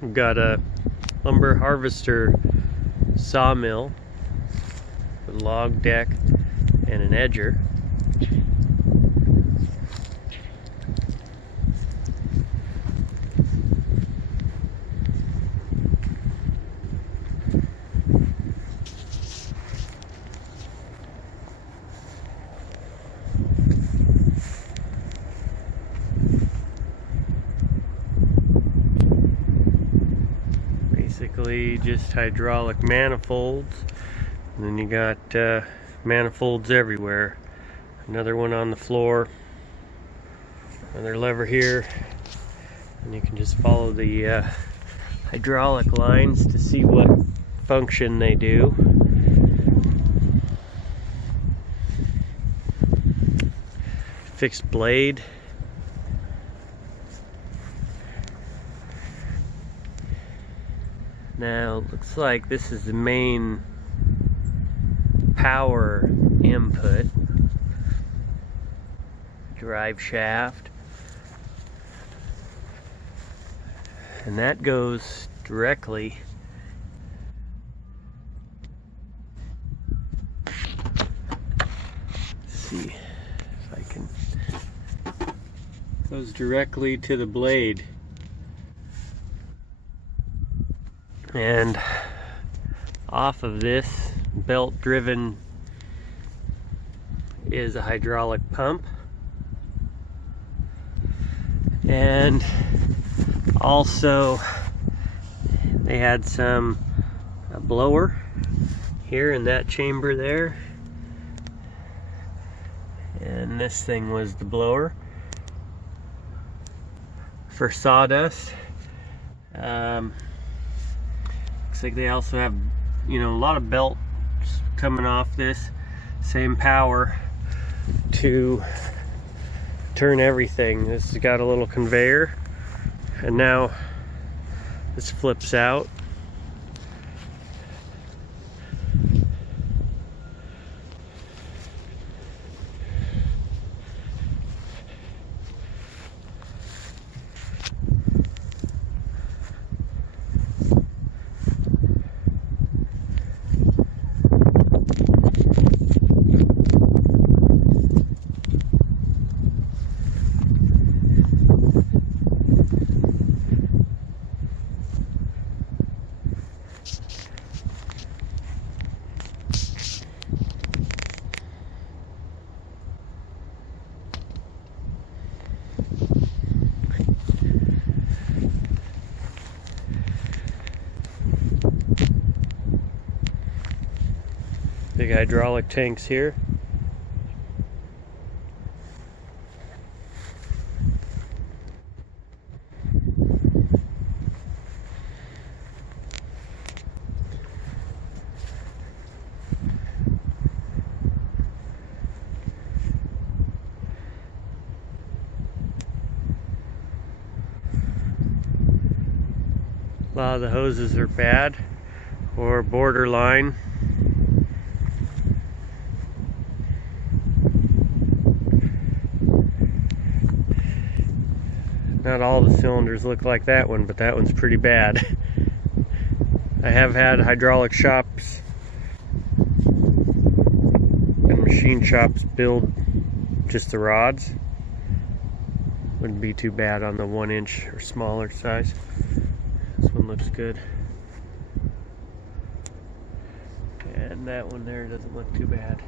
We've got a lumber harvester sawmill with a log deck and an edger. Basically just hydraulic manifolds, and then you got manifolds everywhere. Another one on the floor, another lever here, and you can just follow the hydraulic lines to see what function they do. Fixed blade. Now, it looks like this is the main power input. Drive shaft. And that goes directly see if I can, goes directly to the blade. And off of this belt driven is a hydraulic pump, and also they had a blower here in that chamber there, and this thing was the blower for sawdust. Looks like they also have, a lot of belts coming off this, same power to turn everything. This has got a little conveyor, and now this flips out. Big hydraulic tanks here. A lot of the hoses are bad or borderline. Not all the cylinders look like that one, but that one's pretty bad. I have had hydraulic shops and machine shops build just the rods. Wouldn't be too bad on the 1-inch or smaller size. This one looks good. And that one there doesn't look too bad.